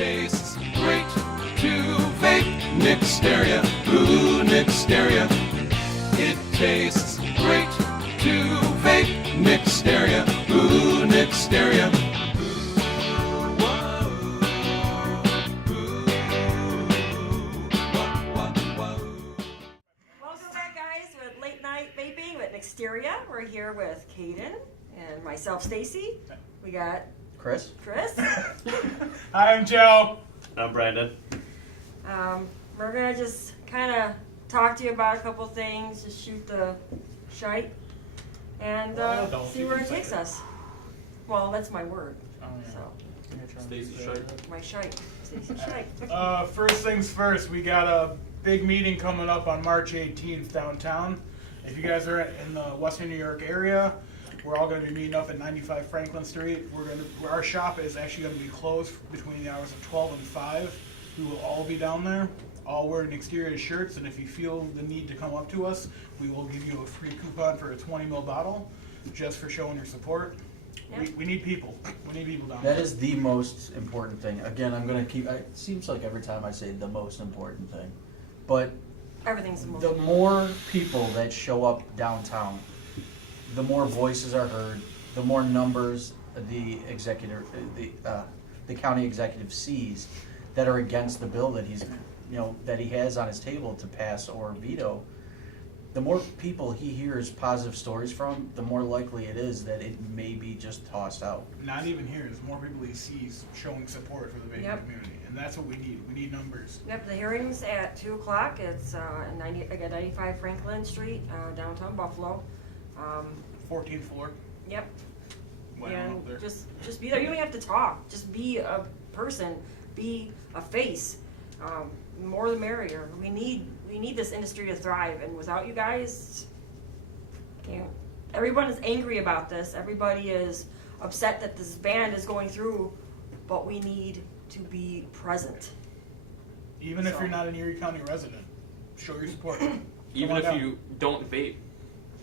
tastes great to vape. Nixteria, ooh, Nixteria. It tastes great to vape. Nixteria, ooh, Nixteria. Welcome back, guys, with Late Night Vaping with Nixteria. We're here with Kaden and myself, Stacy. We got Chris. Hi, I'm Joe. I'm Brandon. We're gonna just kind of talk to you about a couple things, just shoot the shite, and see where it takes us. Well, that's my word. Oh, yeah. So Stacy shite. my shite, Stacy shite. First things first, we got a big meeting coming up on March 18th downtown. If you guys are in the Western New York area, we're all going to be meeting up at 95 Franklin Street. Our shop is actually going to be closed between the hours of 12 and 5. We will all be down there, all wearing Nixteria shirts, and if you feel the need to come up to us, we will give you a free coupon for a 20 ml bottle, just for showing your support. Yep. We need people. We need people down there. That is the most important thing. Again, I'm going to keep, it seems like every time I say the most important thing, but Everything's the most. the more people that show up downtown, the more voices are heard, the more numbers the county executive sees that are against the bill that that he has on his table to pass or veto. The more people he hears positive stories from, the more likely it is that it may be just tossed out. Not even here. There's more people he sees showing support for the vaping community, and that's what we need. We need numbers. Yep, the hearing's at 2 o'clock. It's at 95 Franklin Street, downtown Buffalo. 14th floor. Yep. When I'm up there. And just be there. You don't have to talk. Just be a person. Be a face. More the merrier. We need this industry to thrive, and without you guys, everyone is angry about this. Everybody is upset that this ban is going through, but we need to be present. Even if you're not an Erie County resident, show your support. Even if you don't vape,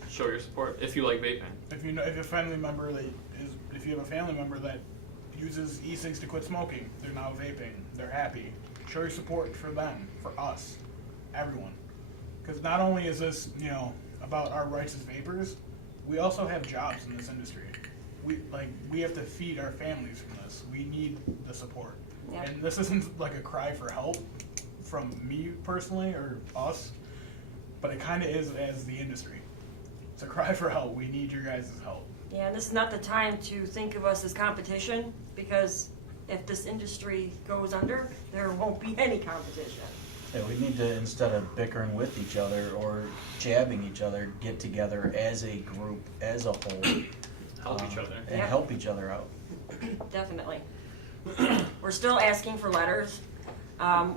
show your support. If you like vaping. If you have a family member that uses e-cigs to quit smoking, they're now vaping, they're happy. Show your support for them, for us, everyone. Because not only is this, about our rights as vapors, we also have jobs in this industry. We have to feed our families from this. We need the support. Yep. And this isn't like a cry for help from me personally or us, but it kind of is as the industry. It's a cry for help. We need your guys' help. Yeah, and this is not the time to think of us as competition, because if this industry goes under, there won't be any competition. Yeah, we need to, instead of bickering with each other or jabbing each other, get together as a group, as a whole. Help each other. And Yep. help each other out. Definitely. We're still asking for letters.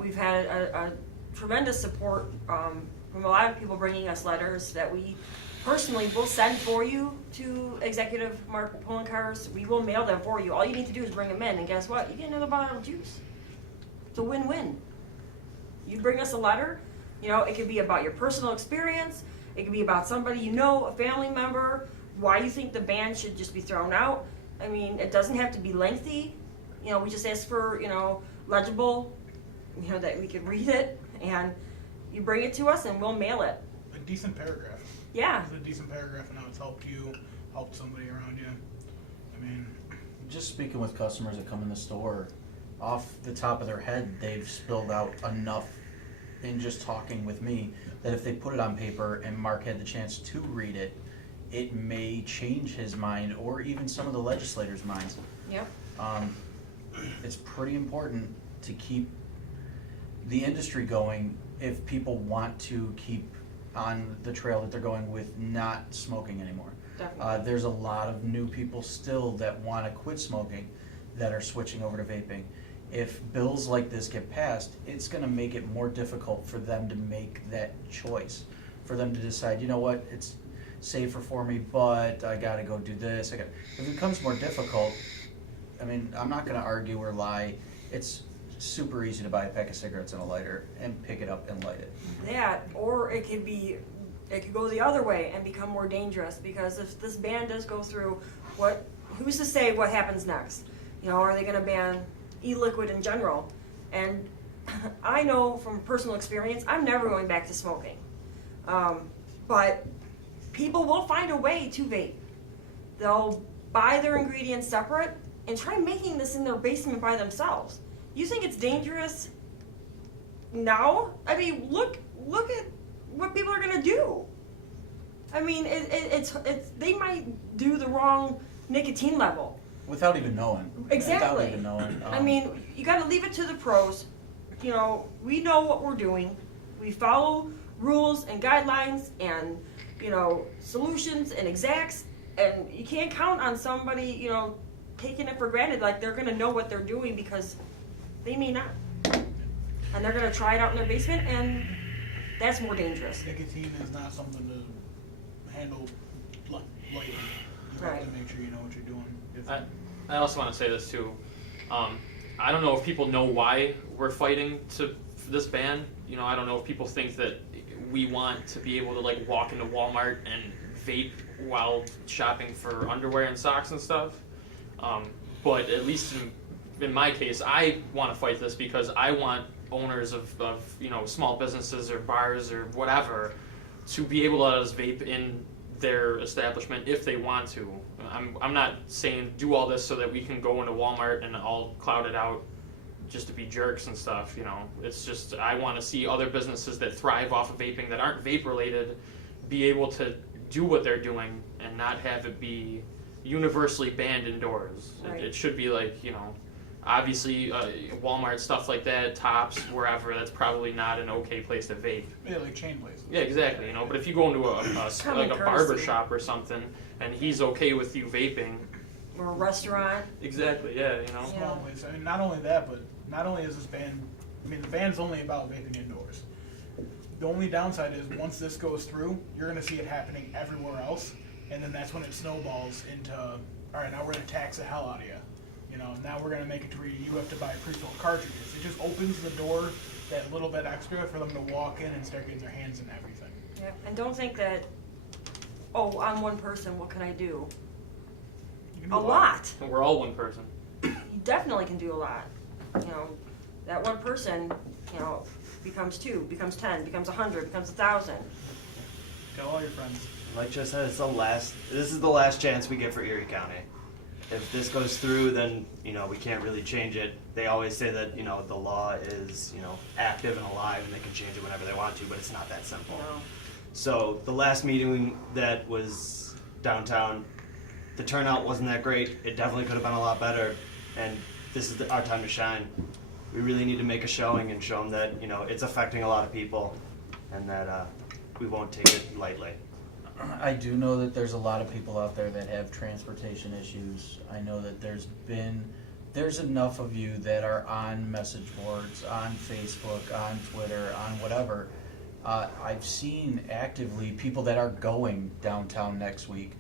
We've had a tremendous support from a lot of people bringing us letters that we personally will send for you to Executive Mark Polenkars. We will mail them for you. All you need to do is bring them in, and guess what? You get another bottle of juice. It's a win-win. You bring us a letter, it could be about your personal experience, it could be about somebody you know, a family member, why you think the ban should just be thrown out. I mean, it doesn't have to be lengthy. We just ask for, legible, that we can read it, and you bring it to us and we'll mail it. A decent paragraph. Yeah. It's a decent paragraph and how it's helped you, helped somebody around you. I mean, Just speaking with customers that come in the store, off the top of their head, they've spilled out enough in just talking with me that if they put it on paper and Mark had the chance to read it, it may change his mind or even some of the legislators' minds. Yep. It's pretty important to keep the industry going if people want to keep on the trail that they're going with not smoking anymore. Definitely. There's a lot of new people still that want to quit smoking that are switching over to vaping. If bills like this get passed, it's going to make it more difficult for them to make that choice, for them to decide, you know what, it's safer for me, but I got to go do this. If it becomes more difficult, I mean, I'm not going to argue or lie. It's super easy to buy a pack of cigarettes and a lighter and pick it up and light it. That, or it could go the other way and become more dangerous, because if this ban does go through, who's to say what happens next? Are they going to ban e-liquid in general. And I know from personal experience, I'm never going back to smoking. But people will find a way to vape. They'll buy their ingredients separate and try making this in their basement by themselves. You think it's dangerous now? I mean, look at what people are gonna do. I mean, it's they might do the wrong nicotine level. Without even knowing. Exactly. Without even knowing. I mean, you got to leave it to the pros. You know, we know what we're doing. We follow rules and guidelines and, you know, solutions and exacts. And you can't count on somebody, you know, taking it for granted like they're going to know what they're doing, because they may not. And they're going to try it out in their basement, and that's more dangerous. Nicotine is not something to handle lightly. You have to make sure you know what you're doing. I also want to say this too. I don't know if people know why we're fighting for this ban. You know, I don't know if people think that we want to be able to like walk into Walmart and vape while shopping for underwear and socks and stuff. But at least in my case, I want to fight this because I want owners of you know, small businesses or bars or whatever to be able to let us vape in their establishment if they want to. I'm not saying do all this so that we can go into Walmart and all cloud it out just to be jerks and stuff, you know. It's just, I want to see other businesses that thrive off of vaping that aren't vape related be able to do what they're doing and not have it be universally banned indoors. Right. It should be like, you know, obviously Walmart, stuff like that, Tops, wherever, that's probably not an okay place to vape. Yeah, like chain places. Yeah, exactly. You know, but if you go into like a barber shop or something, and he's okay with you vaping, Or a restaurant. exactly. Yeah, you know. Small places. I mean, not only that, but not only is this ban, I mean, the ban's only about vaping indoors. The only downside is once this goes through, you're going to see it happening everywhere else, and then that's when it snowballs into, all right, now we're going to tax the hell out of you. You know, now we're going to make it to where you have to buy pre-filled cartridges. It just opens the door that little bit extra for them to walk in and start getting their hands in everything. Yeah. And don't think that, oh, I'm one person, what can I do? You can do A lot. We're all one person. You definitely can do a lot. You know, that one person, you know, becomes 2, becomes 10, becomes 100, becomes 1,000. Tell all your friends. Like Joe said, this is the last chance we get for Erie County. If this goes through, then, you know, we can't really change it. They always say that, you know, the law is, you know, active and alive and they can change it whenever they want to, but it's not that simple. No. So the last meeting that was downtown, the turnout wasn't that great. It definitely could have been a lot better, and this is our time to shine. We really need to make a showing and show them that, you know, it's affecting a lot of people and that we won't take it lightly. I do know that there's a lot of people out there that have transportation issues. I know that there's enough of you that are on message boards, on Facebook, on Twitter, on whatever. I've seen actively people that are going downtown next week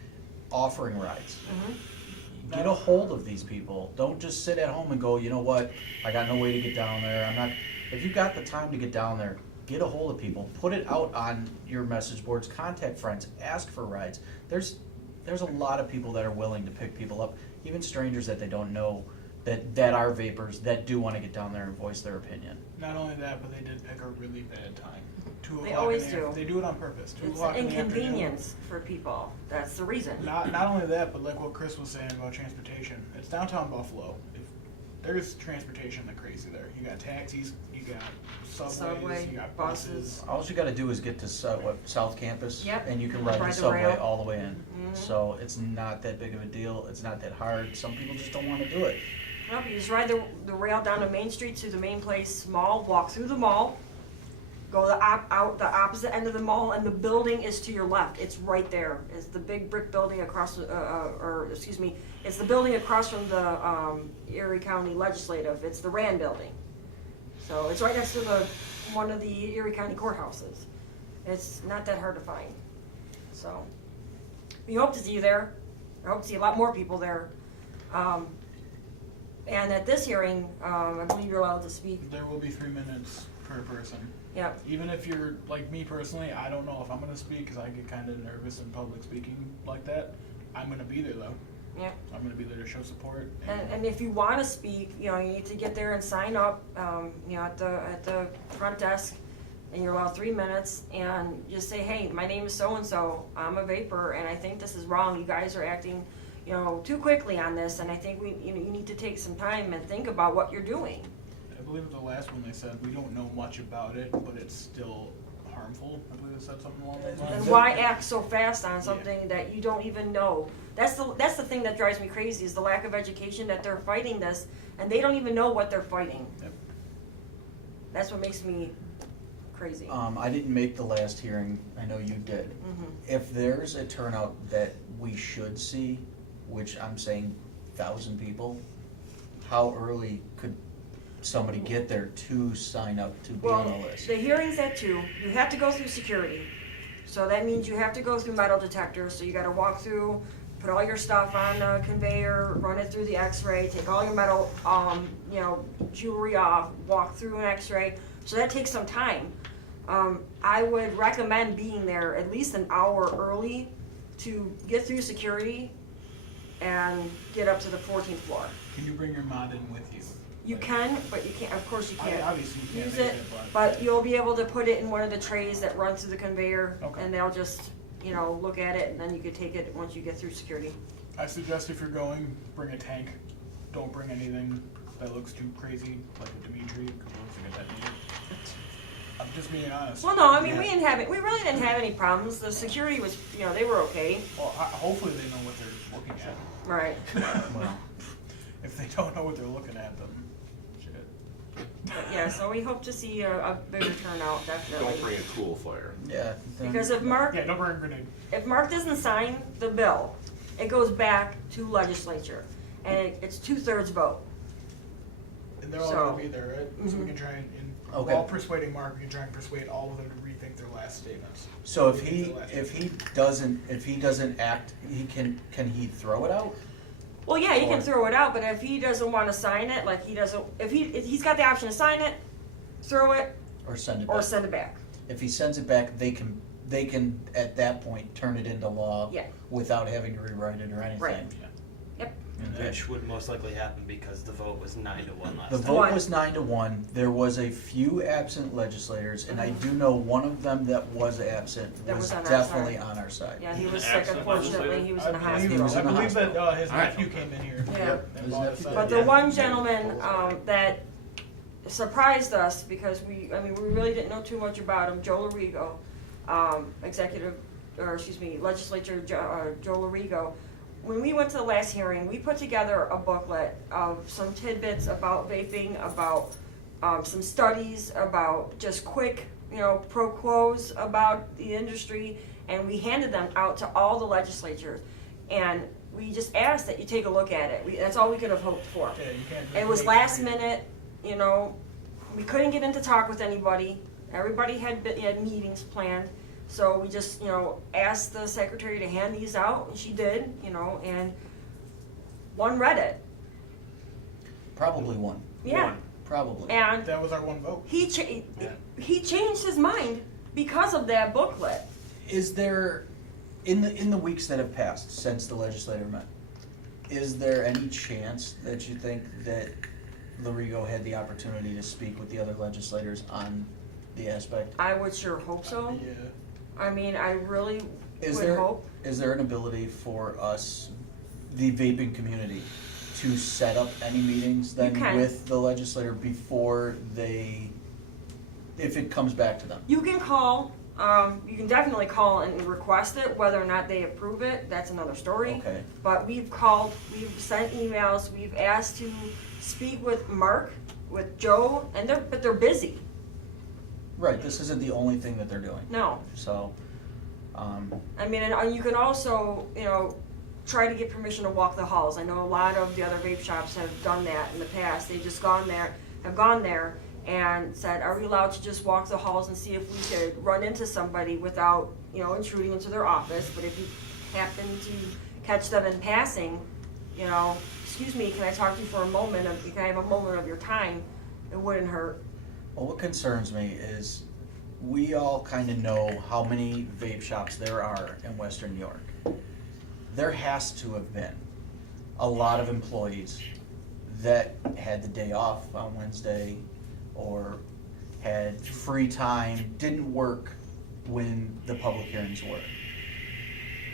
offering rides. Mm-hmm. Get a hold of these people. Don't just sit at home and go, you know what, I got no way to get down there. If you got the time to get down there, get a hold of people. Put it out on your message boards. Contact friends. Ask for rides. There's a lot of people that are willing to pick people up, even strangers that they don't know that are vapors that do want to get down there and voice their opinion. Not only that, but they did pick a really bad time. 2 o'clock They always in the do. They do it on purpose. 2 It's o'clock an in the afternoon. inconvenience for people. That's the reason. Not only that, but like what Chris was saying about transportation. It's downtown Buffalo. There's transportation like crazy there. You got taxis, you got subways, Subway, you got buses. buses. All you got to do is get to South Campus, Yep. and you can Ride ride the the subway rail. all the way in. Mhm. So it's not that big of a deal. It's not that hard. Some people just don't want to do it. Nope, you just ride the rail down to Main Street to the main place mall, walk through the mall, go out the opposite end of the mall, and the building is to your left. It's right there. It's the big brick building across, it's the building across from the Erie County Legislative. It's the Rand building. So it's right next to one of the Erie County courthouses. It's not that hard to find. So we hope to see you there. I hope to see a lot more people there. And at this hearing, I believe you're allowed to speak. There will be 3 minutes per person. Yep. Even if you're like me personally, I don't know if I'm going to speak because I get kind of nervous in public speaking like that. I'm going to be there though. Yeah. I'm gonna be there to show support. And if you want to speak, you need to get there and sign up, at the front desk, and you're allowed 3 minutes, and just say, hey, my name is so-and-so, I'm a vapor, and I think this is wrong, you guys are acting, too quickly on this, and I think you need to take some time and think about what you're doing. I believe the last one they said, we don't know much about it, but it's still harmful. I believe they said something along those lines. And why act so fast on something that you don't even know? That's the thing that drives me crazy, is the lack of education, that they're fighting this, and they don't even know what they're fighting. Yep. That's what makes me crazy. I didn't make the last hearing, I know you did. Mhm. If there's a turnout that we should see, which I'm saying 1,000 people, how early could somebody get there to sign up to be on the list? The hearing's at 2. You have to go through security. So that means you have to go through metal detectors. So you gotta walk through, put all your stuff on the conveyor, run it through the x-ray, take all your metal, jewelry off, walk through an x-ray. So that takes some time. I would recommend being there at least an hour early to get through security and get up to the 14th floor. Can you bring your mod in with you? You can, but you can't, of course you can't. Obviously you can't Use make it, it, but you'll be able to put it in one of the trays that run through the conveyor, Okay. and they'll just, look at it, and then you could take it once you get through security. I suggest if you're going, bring a tank. Don't bring anything that looks too crazy, like a Dimitri, because it looks like a detonator. I'm just being honest. Well, no, I mean, Yeah. we really didn't have any problems. The security was, they were okay. Well, hopefully they know what they're looking at. Right. Well, If they don't know what they're looking at, then shit. But yeah, so we hope to see a bigger turnout, definitely. Don't bring a cool flare. yeah. then- Because if Yeah, don't bring a grenade. Mark doesn't sign the bill, it goes back to legislature, and it's 2/3 vote. And they're all So- gonna be there, right? So we can try and Okay. while persuading Mark, we can try and persuade all of them to rethink their last statements. So if he doesn't act, can he throw it out? Well, yeah, he Or- can throw it out, but if he doesn't want to sign it, like if he's got the option to sign it, throw it, Or send it or back? send it back. If he sends it back, they can at that point turn it into law Yeah. without having to rewrite it or anything. Right. Yep. Which would most likely happen because the vote was 9-1 last The time. vote One. was 9-1. There was a few absent legislators, and I do know one of them that was absent That was was on our definitely side. on our side. Yeah, he An was sick, absent unfortunately, legislator? he was in the I hospital. believe, was in the I believe that his All right. nephew came in here. Yeah. And His bought nephew us did. But that. the one gentleman that surprised us, because we really didn't know too much about him, Joe Larigo, Legislature Joe Larigo. When we went to the last hearing, we put together a booklet of some tidbits about vaping, about some studies, about just quick, pro quos about the industry, and we handed them out to all the legislatures. And we just asked that you take a look at it. That's all we could have hoped for. Yeah, you can't It was make- last minute, we couldn't get in to talk with anybody. Everybody had meetings planned. So we just, asked the secretary to hand these out, and she did, and one read it. Probably one. Yeah. One. Probably. And That was our one vote. he changed his mind because of that booklet. Is there, in the weeks that have passed since the legislature met, is there any chance that you think that Larigo had the opportunity to speak with the other legislators on the aspect? I would sure hope so. Yeah. I mean, I really Is would there hope. is there an ability for us, the vaping community, to set up any meetings then can. with the legislator before if it comes back to them? You can call, you can definitely call and request it. Whether or not they approve it, that's another story. Okay. But we've called, we've sent emails, we've asked to speak with Mark, with Joe, and they're busy. Right. This isn't the only thing that they're doing. No. So, I mean, and you can also, try to get permission to walk the halls. I know a lot of the other vape shops have done that in the past. They've just gone there and said, are we allowed to just walk the halls and see if we could run into somebody without, intruding into their office. But if you happen to catch them in passing, excuse me, can I talk to you for a moment? Can I have a moment of your time? It wouldn't hurt. well, what concerns me is we all kind of know how many vape shops there are in Western New York. There has to have been a lot of employees that had the day off on Wednesday or had free time, didn't work when the public hearings were.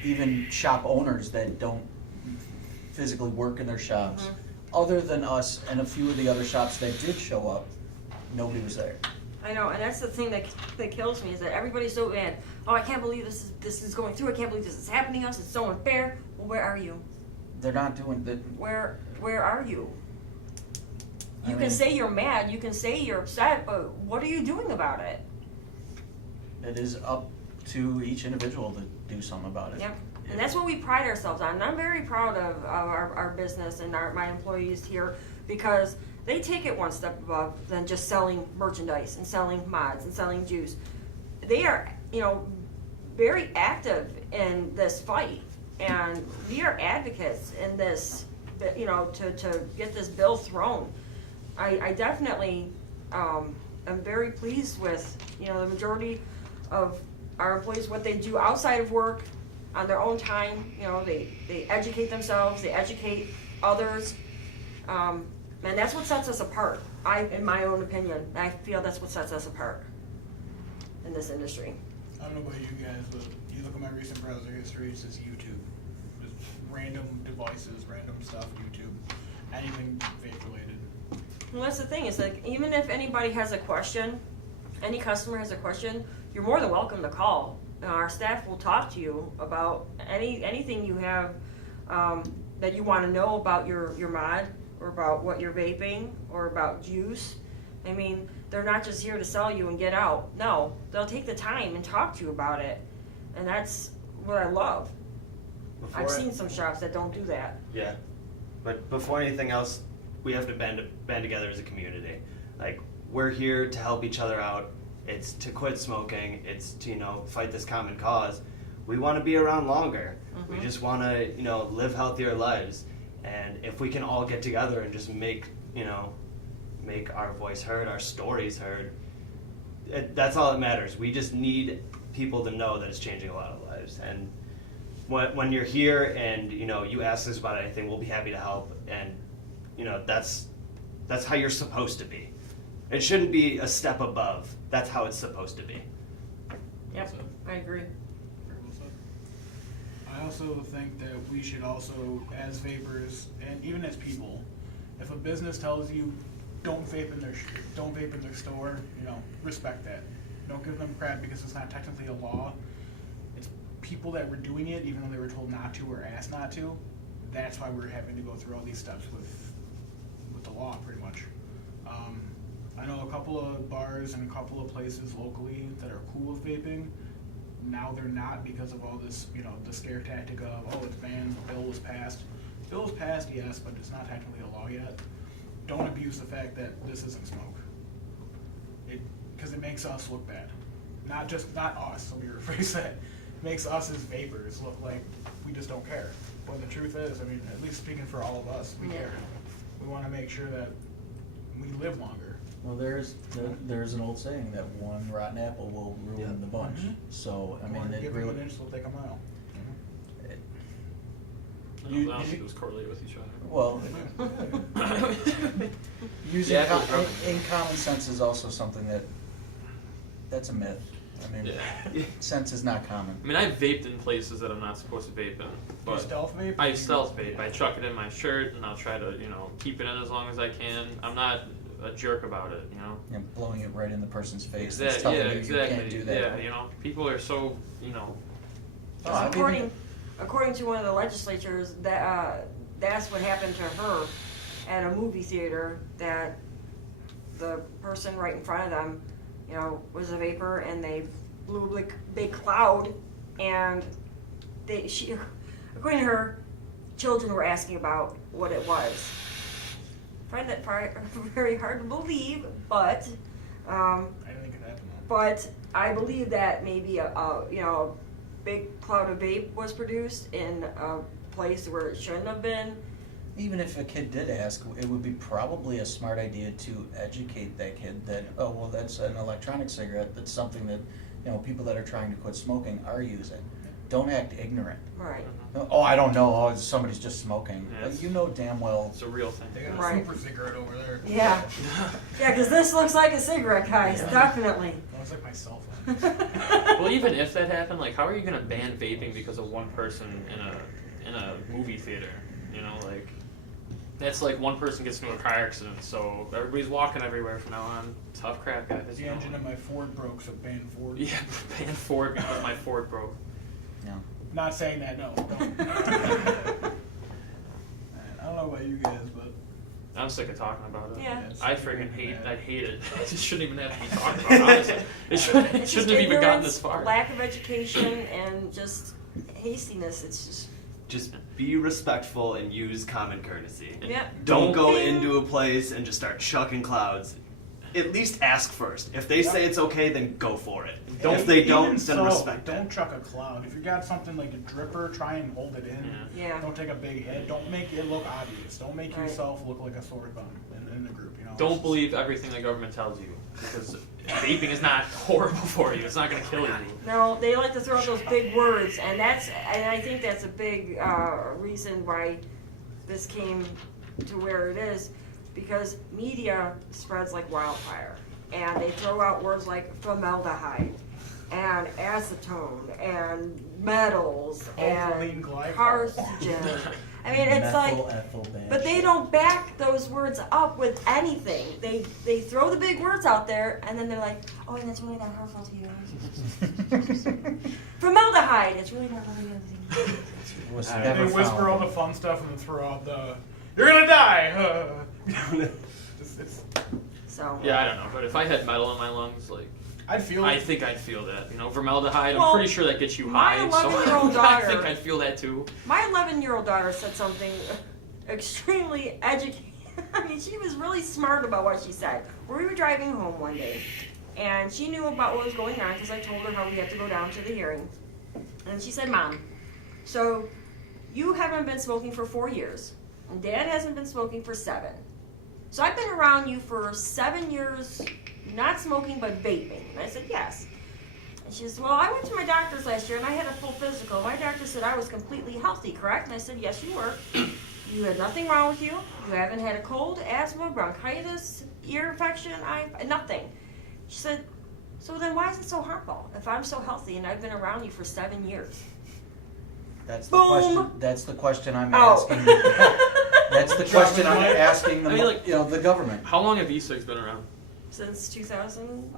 Even shop owners that don't physically work in their shops, other than us and a few of the other shops that did show up, nobody was there. I know, and that's the thing that kills me is that everybody's so mad. Oh, I can't believe this is going through. I can't believe this is happening to us. It's so unfair. Well, where are you? They're not doing the. Where are you? You I can mean- say you're mad. You can say you're upset, but what are you doing about it? It is up to each individual to do something about it. Yep. And that's what we pride ourselves on. And I'm very proud of our business and my employees here because they take it one step above than just selling merchandise and selling mods and selling juice. They are, very active in this fight. And we are advocates in this, to get this bill thrown. I definitely am very pleased with, the majority of our employees, what they do outside of work, on their own time. They educate themselves, they educate others, and that's what sets us apart. In my own opinion, I feel that's what sets us apart in this industry. I don't know about you guys, but you look at my recent browser history, it says YouTube. Just random devices, random stuff, YouTube. Anything vape related. Well, that's the thing, is like, even if anybody has a question, any customer has a question, you're more than welcome to call. Our staff will talk to you about anything you have that you want to know about your mod, or about what you're vaping, or about juice. I mean, they're not just here to sell you and get out. No, they'll take the time and talk to you about it. And that's what I love. I've seen some shops that don't do that. Yeah, but before anything else, we have to band together as a community. Like, we're here to help each other out. It's to quit smoking. It's to, fight this common cause. We want to be around longer. We just want to, live healthier lives. And if we can all get together and just make our voice heard, our stories heard, that's all that matters. We just need people to know that it's changing a lot of lives. And when you're here and, you ask us about anything, we'll be happy to help. And, that's how you're supposed to be. It shouldn't be a step above. That's how it's supposed to be. Yep, I agree. Very well said. I also think that we should also, as vapors, and even as people, if a business tells you don't vape in their store, respect that. Don't give them crap because it's not technically a law. It's people that were doing it even though they were told not to or asked not to. That's why we're having to go through all these steps with the law, pretty much. I know a couple of bars and a couple of places locally that are cool with vaping. Now they're not because of all this, the scare tactic of, oh, it's banned, the bill was passed. The bill was passed, yes, but it's not technically a law yet. Don't abuse the fact that this isn't smoke. Because it makes us look bad. Not us, let me rephrase that. It makes us as vapors look like we just don't care. When the truth is, at least speaking for all of us, we care. We want to make sure that we live longer. Well, there's an old saying that one rotten apple will ruin the bunch. So Or it give really. them an inch, they'll take a mile. I don't think it was correlated with each other. Well, using Yeah, in common sense is also something that's a myth. Yeah. Sense is not common. I've vaped in places that I'm not supposed to vape in. You But stealth vape? I stealth vape. I chuck it in my shirt and I'll try to, keep it in as long as I can. I'm not a jerk about it, And blowing it right in the person's face. Exactly. That's telling Yeah, you exactly. you can't do that. Yeah, people are so, Oh, I've According to one of the legislatures, that's what happened to her at a movie theater, that the person right in front of them, was a vapor, and they blew a big cloud, and according to her, children were asking about what it was. I find that very hard to believe, but I didn't think it happened. but I believe that maybe a big cloud of vape was produced in a place where it shouldn't have been. Even if a kid did ask, it would be probably a smart idea to educate that kid that, oh, well, that's an electronic cigarette. That's something that, people that are trying to quit smoking are using. don't act ignorant. Right. Oh, I don't know. Oh, somebody's just smoking. Yeah, it's- You know damn well. It's a real thing. They got a Right. super cigarette over there. Yeah. Yeah, because this looks like a cigarette, guys. Definitely. That was like my cell phone. Well, even if that happened, like, how are you gonna ban vaping because of one person in a movie theater? You know, like, that's like one person gets into a car accident, so everybody's walking everywhere from now on. Tough crap, guys. The you know. engine of my Ford broke, so ban Ford. Yeah, ban Ford because my Ford broke. Yeah. Not saying that, no. Don't. Man, I don't know about you guys, but I'm sick of talking about it. Yeah. it's I very freaking hate. bad. I hate it. It shouldn't even have to be talked about. Honestly, it shouldn't It's just have even gotten ignorance, this far. lack of education, and just hastiness. It's just, Just be respectful and use common courtesy. yeah. Don't go Bing. into a place and just start chucking clouds. At least ask first. If they say it's okay, then go for it. Don't- If they Even don't, so, then respect don't it. chuck a cloud. If you got something like a dripper, try and hold it in. Yeah. Don't take a big hit. Don't make it look obvious. Don't make Right. yourself look like a sore thumb in the group. You know. Don't believe everything the government tells you because vaping is not horrible for you. It's not going to kill you. No, they like to throw out those big words, and I think that's a big reason why this came to where it is, because media spreads like wildfire, and they throw out words like formaldehyde, and acetone, and metals, Propylene and glycol. carcinogen. I mean, it's like, Methyl but they don't back those words up with anything. They throw the big words out there, and then they're like, oh, and it's really not harmful to you. Formaldehyde, it's really not really anything. Was They They never whisper found. all the fun stuff and then throw out the "You're gonna die." It's- So Yeah, I don't know. But if I had metal in my lungs, like, I'd feel. I think I'd feel that. You know, formaldehyde. Well, I'm pretty sure that gets you my high. So 11-year-old I daughter- think I'd feel that too. my 11-year-old daughter said something extremely educated. I mean, she was really smart about what she said. We were driving home one day, and she knew about what was going on because I told her how we had to go down to the hearing. And she said, Mom, so you haven't been smoking for 4 years, and Dad hasn't been smoking for 7. So I've been around you for 7 years, not smoking but vaping. And I said, yes. And she says, well, I went to my doctor's last year and I had a full physical. My doctor said I was completely healthy, correct? And I said, yes, you were. You had nothing wrong with you. You haven't had a cold, asthma, bronchitis, ear infection, nothing. She said, so then why is it so harmful if I'm so healthy and I've been around you for 7 years? That's the Boom. question. That's the question I'm Oh. asking. That's the question I'm asking the, I mean, like- the government. How long have e-cigs been around? Since 2000?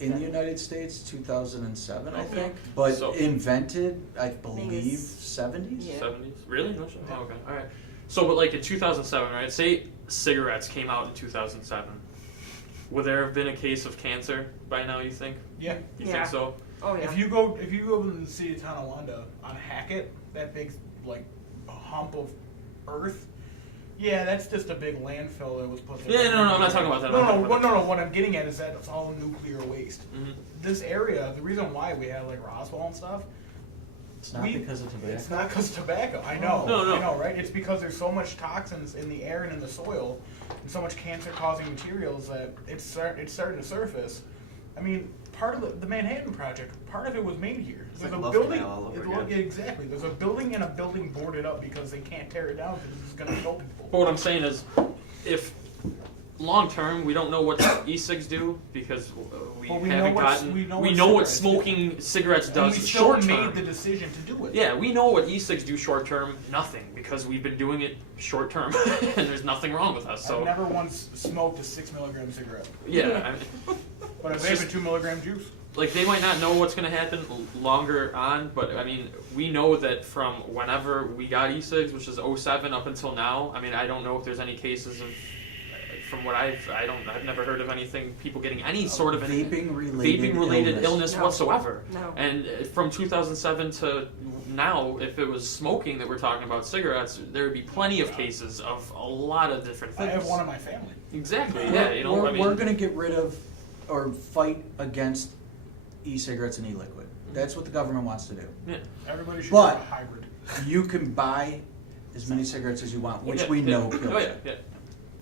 In the United States, 2007, I Okay. think. But So- invented, I think believe, it's- 70s. Yeah. 70s? Really? No shit. Oh, okay. All right. So, but like in 2007, right? Say cigarettes came out in 2007. Would there have been a case of cancer by now? You think? Yeah. You Yeah. think so? Oh, yeah. If you go in the city of Tonawanda on Hackett, that big like hump of earth, yeah, that's just a big landfill that was put there. Yeah, no, I'm not talking about that. No, I'm no, talking about no, no. What I'm getting at is that it's all nuclear waste. Mhm. This area, the reason why we have like Roswell and stuff, It's not because of tobacco. it's not because tobacco. I know. No, no. I know, right? It's because there's so much toxins in the air and in the soil, and so much cancer-causing materials that it's starting to surface. I mean, part of the Manhattan Project, part of it was made here. It's There's like a Love building. Canal all over yeah, again. exactly. There's a building and a building boarded up because they can't tear it down because this is going to kill people. But what I'm saying is, if long term we don't know what e-cigs do because we Well, we know haven't what- gotten. we know We what know what cigarettes do. smoking cigarettes And does we still short made term. the decision to do it. Yeah, we know what e-cigs do short term. Nothing because we've been doing it short term, and there's nothing wrong with us. I've So never once smoked a 6 milligram cigarette, yeah, I mean, but I've It's vape just- a 2 milligram juice. like they might not know what's going to happen longer on, but I mean, we know that from whenever we got e-cigs, which is 07 up until now. I mean, I don't know if there's any cases of, from what I've never heard of anything, people getting any sort of Vaping-related illness No. whatsoever. No. And from 2007 to now, if it was smoking that we're talking about cigarettes, there would be plenty of cases of a lot of different I things. have one in my family. Exactly. Yeah. You know. we're, I mean, we're going to get rid of or fight against e-cigarettes and e-liquid. That's what the government wants to do. yeah. Everybody should But- have a hybrid. You can buy as many cigarettes as you want, which Yeah, we yeah. know kills Oh yeah. you. Yeah.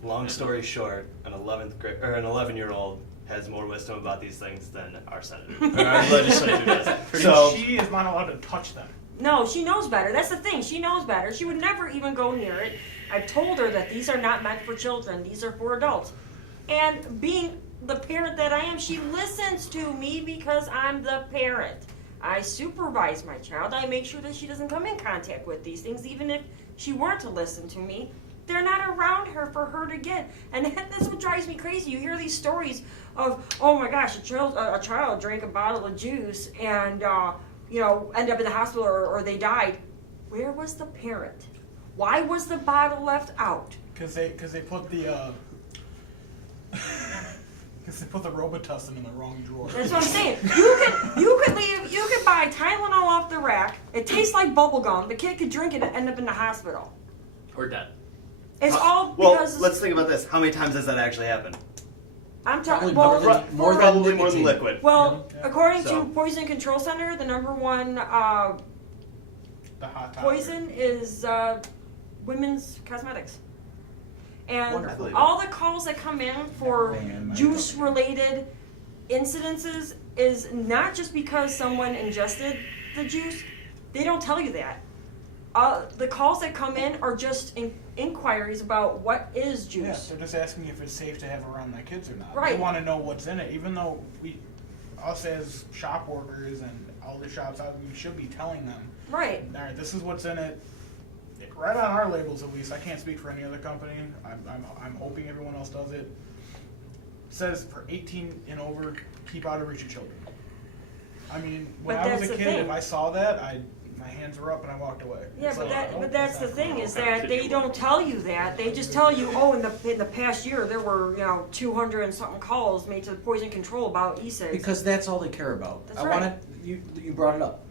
Long story short, an 11th grade or an 11-year-old has more wisdom about these things than our senator, or our legislature does. So So she is not allowed to touch them. No, she knows better. That's the thing. She knows better. She would never even go near it. I've told her that these are not meant for children. These are for adults. And being the parent that I am, she listens to me because I'm the parent. I supervise my child. I make sure that she doesn't come in contact with these things, even if she were to listen to me. They're not around her for her to get. And that's what drives me crazy. You hear these stories of, oh my gosh, a child drank a bottle of juice and, end up in the hospital or they died. Where was the parent? Why was the bottle left out? Because they put the because they put the Robitussin in the wrong drawer. That's what I'm saying. You could buy Tylenol off the rack. It tastes like bubble gum. The kid could drink it and end up in the hospital. Or dead. It's all well, because let's think about this. How many times has that actually happened? I'm talking Probably about Probably more than liquid. Well, Yeah. according So- to Poison Control Center, the number one The hot topic. poison is women's cosmetics. And Wonderful. all the calls that come in for Man, juice-related incidences is not just because someone ingested the juice. They don't tell you that. The calls that come in are just inquiries about what is Yeah, juice. they're just asking if it's safe to have around their kids or not. Right. They want to know what's in it, even though us as shop workers and all the shops out, we should be telling them. Right. All right, this is what's in it. Right on our labels, at least. I can't speak for any other company. I'm hoping everyone else does it. It says for 18 and over, keep out of reach of children. I mean, when But I was that's a the kid, thing. if I saw that, my hands were up and I walked away. Yeah, It's but like, oh, that's the not thing cool. is that they don't tell you that. They just tell you, oh, in the past year there were 200 and something calls made to poison control about e-cigs. Because that's all they care about. That's I right. wanted you brought it up.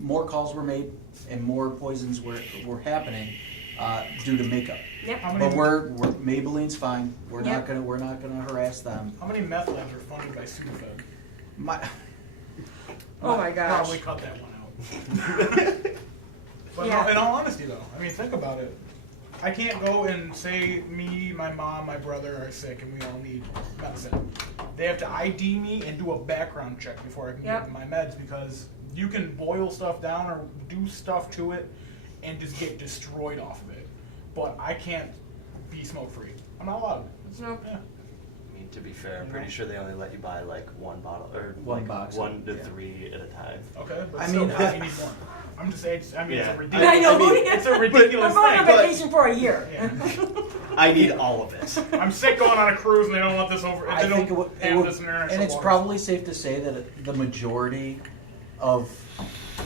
More calls were made and more poisons were happening due to makeup. Yep. How many, But we're Maybelline's fine. We're Yep. not gonna harass them. how many meth labs are funded by Sudafed? My Oh my gosh. Probably cut that one out. But Yeah. no, in all honesty, though, I mean, think about it. I can't go and say me, my mom, my brother are sick and we all need medicine. They have to ID me and do a background check before I can Yep. give them my meds because you can boil stuff down or do stuff to it and just get destroyed off of it. But I can't be smoke free. I'm not allowed. No. Yeah. I mean, to be fair, I'm pretty sure they only let you buy like one bottle or One like box, 1 to yeah. 3 at a time. Okay. But I still, mean, you need more. I'm just saying. It's Yeah. a I ridiculous. know. It's a ridiculous I'm going on thing. vacation for a year. Yeah. I need all of it. I'm sick going on a cruise and they don't let this over. I They think don't it have would, this in international and it's waters. probably safe to say that the majority of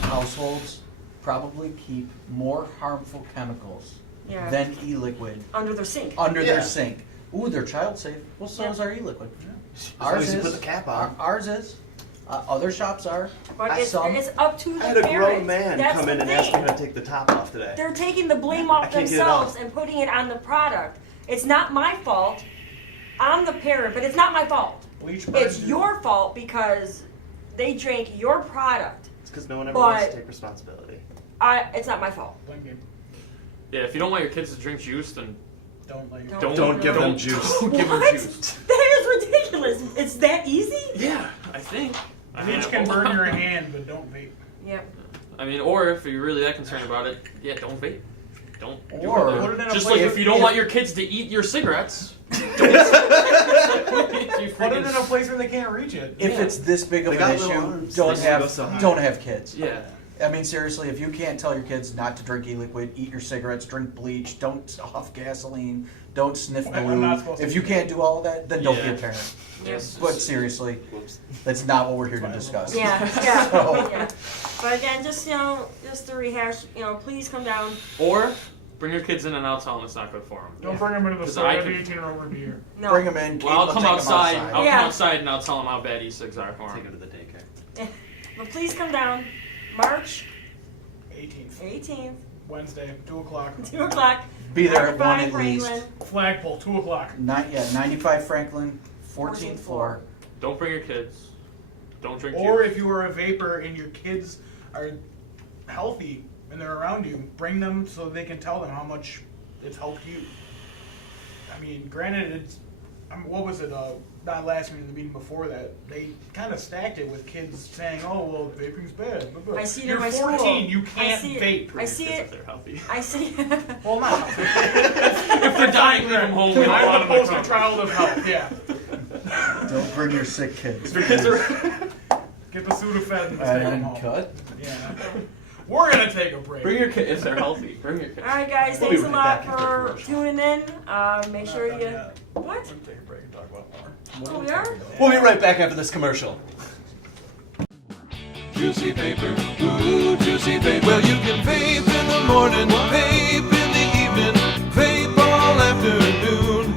households probably keep more harmful chemicals Yeah. than e-liquid Under their sink. under Yeah. their sink. Ooh, they're child safe. Well, so Yeah. is our e-liquid. As long Ours as you is. put the cap on. Ours is. Other shops are. But it's Some. up to the I had a parents. grown man That's come the in and thing. ask me to take the top off today. They're taking the blame I off can't get it themselves off. and putting it on the product. It's not my fault. I'm the parent, but it's not my fault. Bleach It's burns your fault because they drank your product. It's because no one ever wants to But- take responsibility. It's not my fault. Blame game. Yeah, if you don't want your kids to drink juice, then Don't let you. Don't give them juice. Don't give them What? juice. That is ridiculous. It's that easy? Yeah, I think. I mean, Bleach can burn your hand, but don't vape. Yep. I mean, or if you're really that concerned about it, yeah, don't vape. Don't. Or- do Put it in a just place like if you don't if- want your kids to eat your cigarettes, don't. Put You it freaking- in a place where they can't reach it. If Yeah. it's this big of They an got little issue, arms. don't They can go so high. have kids. Yeah. I mean, seriously, if you can't tell your kids not to drink e-liquid, eat your cigarettes, drink bleach, don't huff gasoline, don't sniff I'm not glue. supposed to If do you that. can't do all of that, then don't be Yeah. a parent. Yes. But seriously, Whoops. that's not what we're here to discuss. Yeah, yeah, So- yeah. But again, just to rehash, please come down. Or bring your kids in and I'll tell them it's not good for them. Don't bring them into the 'Cause store I with can- 18 or over beer. No. Bring them in. Kate Well, I'll will come take 'em outside. I'll Yeah. come outside and I'll tell them how bad e-cigs are for Take them. them to the daycare. But please come down. March 18th, 18th, Wednesday, 2 o'clock. 2 o'clock. Be there at 1 95 at least. Franklin. Flagpole, 2 o'clock. 95 Franklin, 14th floor. Don't bring your kids. Don't drink Or juice. if you are a vapor and your kids are healthy and they're around you, bring them so they can tell them how much it's helped you. I mean, granted, what was it? Not last meeting, the meeting before that, they kind of stacked it with kids saying, "Oh, well, vaping's bad." I see it You're in my 14, school. you can't I see vape. It. I see If it. they're healthy. I see. Well, not. If they're dying, leave them home. We don't want I'm them the to poster come. child of health. Yeah. Don't bring your sick kids. If your kids are Get the Sudafed and stay And home. cut. Yeah. We're gonna take a break. bring your kids if they're healthy. Bring your kids. All right, guys. We'll be Thanks a right lot back after for commercial. tuning in. Make sure Not you. done yet. What? We're gonna take a break and talk about more. Oh, we are. We'll be right back after this commercial. Juicy vapor, ooh, juicy vapor. Well, you can vape in the morning, vape in the evening, vape all afternoon.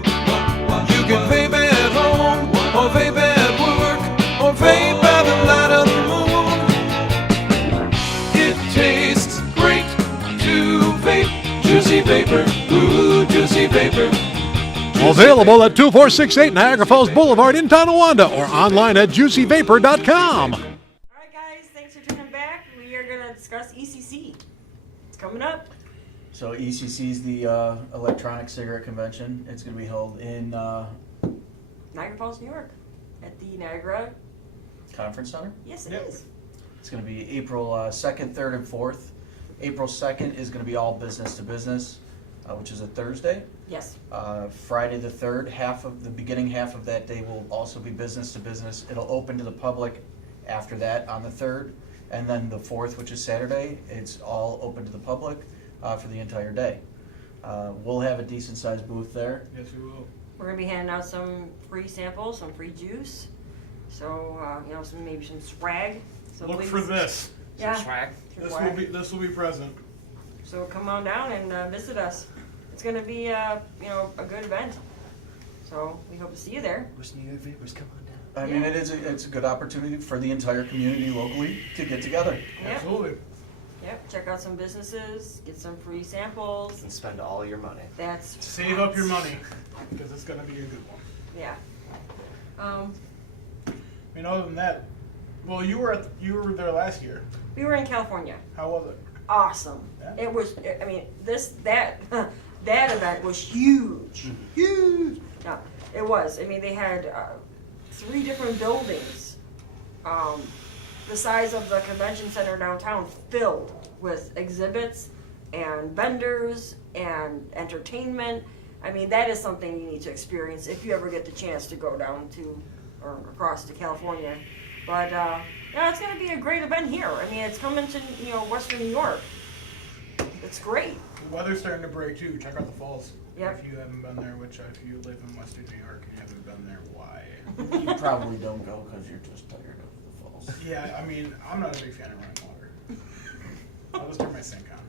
You can vape at home, or vape at work, or vape by the light of the moon. It tastes great to vape. Juicy vapor, ooh, juicy vapor. Available at 2468 Niagara Falls Boulevard in Tonawanda or online at juicyvapor.com. All right, guys. Thanks for tuning back. We are gonna discuss ECC. It's coming up. So ECC is the Electronic Cigarette Convention. It's going to be held in Niagara Falls, New York, at the Niagara. Conference Center. Yes, it Yep. is. It's going to be April 2nd, 3rd, and 4th. April 2nd is going to be all business to business, which is a Thursday. Yes. Friday the 3rd, the beginning half of that day will also be business to business. It'll open to the public after that on the 3rd. And then the 4th, which is Saturday, it's all open to the public for the entire day. We'll have a decent sized booth there. Yes, we will. We're gonna be handing out some free samples, some free juice. So maybe some swag. So Look please- for this. Yeah. Swag. some This swag. will be present. So come on down and visit us. It's gonna be a good event. So we hope to see you there. Wish New York Vapors come on down. I mean, it's a good opportunity for the entire community locally to get together. Yep. Absolutely. Yep. Check out some businesses. Get some free samples. And spend all your money. That's Save up your money because it's gonna be a good one. Yeah. I mean, other than that, well, you were there last year. We were in California. How was it? Awesome. Yeah. It was. I mean, that event was huge. Huge. No, it was. I mean, they had 3 different buildings, the size of the convention center downtown, filled with exhibits and vendors and entertainment. I mean, that is something you need to experience if you ever get the chance to go down to or across to California. But it's going to be a great event here. I mean, it's coming to Western New York. It's great. The weather's starting to break too. Check out the falls. Yep. If you haven't been there, which if you live in Western New York and you haven't been there, why? You probably don't go because you're just tired of the falls. Yeah, I mean, I'm not a big fan of running water. I'll just turn my sink on.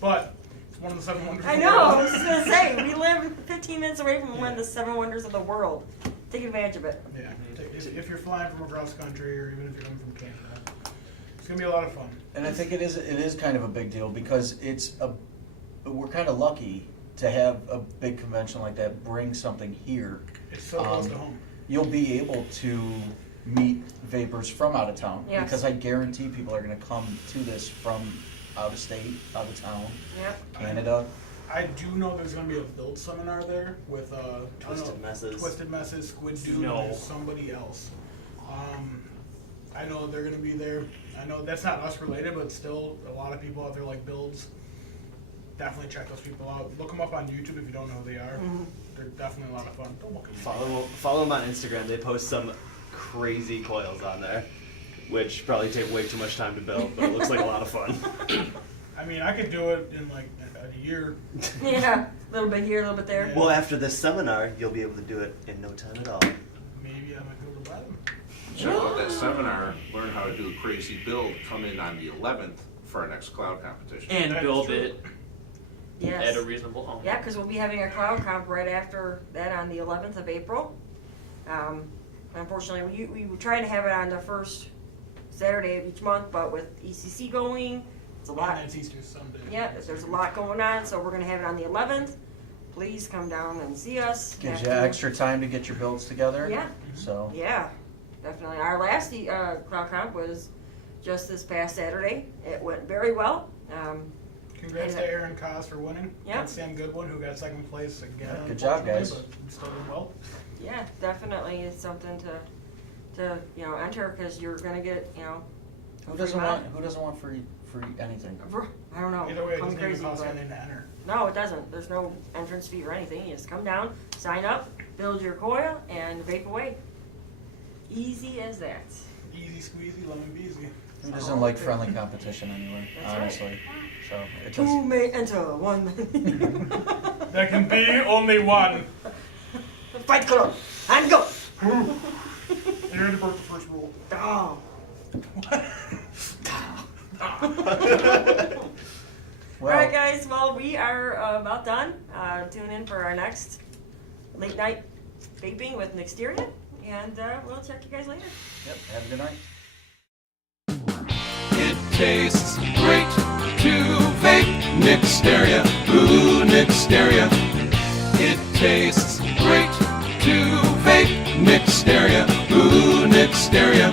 But it's one of the 7 wonders. I of the know. I world. was just going to say, we live 15 minutes away from one of the 7 wonders of the world. Take advantage of it. Yeah. If you're flying from across country, or even if you're coming from Canada, it's gonna be a lot of fun. And I think it is kind of a big deal because we're kind of lucky to have a big convention like that bring something here. It's so close to home. You'll be able to meet vapors from out of town. Yes. Because I guarantee people are going to come to this from out of state, out of town, Yep. Canada. I do know there's gonna be a build seminar there with Twisted Messes. Twisted Messes, Squid Dude, No. and there's somebody else. I know they're gonna be there. I know that's not us related, but still a lot of people out there like builds. Definitely check those people out. Look them up on YouTube if you don't know who they are. They're definitely a lot of fun. Don't look at me. Follow them on Instagram. They post some crazy coils on there, which probably take way too much time to build, but it looks like a lot of fun. I mean, I could do it in like a year. Yeah. A little bit here, a little bit there. Well, after this seminar, you'll be able to do it in no time at all. Maybe I might be able to buy them. Check out that seminar, learn how to do a crazy build, come in on the 11th for our next cloud competition. And That's build true. it Yes. at a reasonable home. Yeah, because we'll be having a cloud comp right after that on the 11th of April. Unfortunately, we were trying to have it on the first Saturday of each month, but with ECC going, it's a lot. And it's Easter Sunday. Yeah, there's a lot going on, so we're going to have it on the 11th. Please come down and see us. Gives you After- extra time to get your builds together. Yeah, So yeah, definitely. Our last cloud comp was just this past Saturday. It went very well. Congrats to Aaron Cos for winning. Yeah. And Sam Goodwin, who got second place again. Good job, unfortunately, guys. But still did well. Yeah, definitely, it's something to enter, because you're gonna get, Who doesn't want free anything? I don't know. Either way, it I'm doesn't even crazy, cost but anything to enter. no, it doesn't. There's no entrance fee or anything. You just come down, sign up, build your coil, and vape away. Easy as that. Easy squeezy, lemon peasy. Who doesn't like friendly competition anyway, That's right. honestly? So it Two does. may enter, one There can be only one. Fight Club, and go! And you already broke the first rule. Oh. Well, Alright guys, well we are about done. Tune in for our next late night vaping with Nixteria, and we'll check you guys later. Yep, have a good night. It tastes great to vape. Nixteria, ooh, Nixteria. It tastes great to vape. Nixteria, ooh, Nixteria.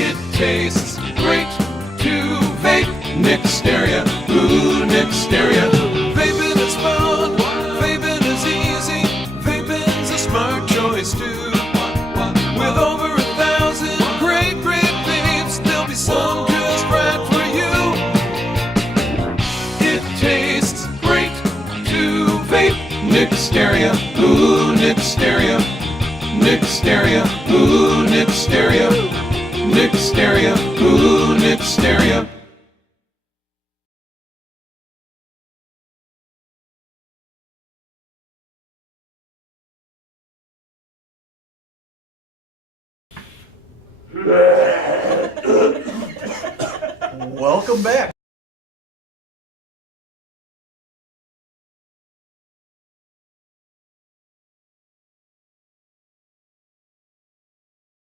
It tastes great to vape. Nixteria, ooh, Nixteria. Vaping is fun, vaping is easy, vaping's a smart choice too. With over 1,000 great vapes, there'll be some just right for you. It tastes great to vape. Nixteria, ooh, Nixteria. Nixteria, ooh, Nixteria. Nixteria, ooh, Nixteria. Welcome back.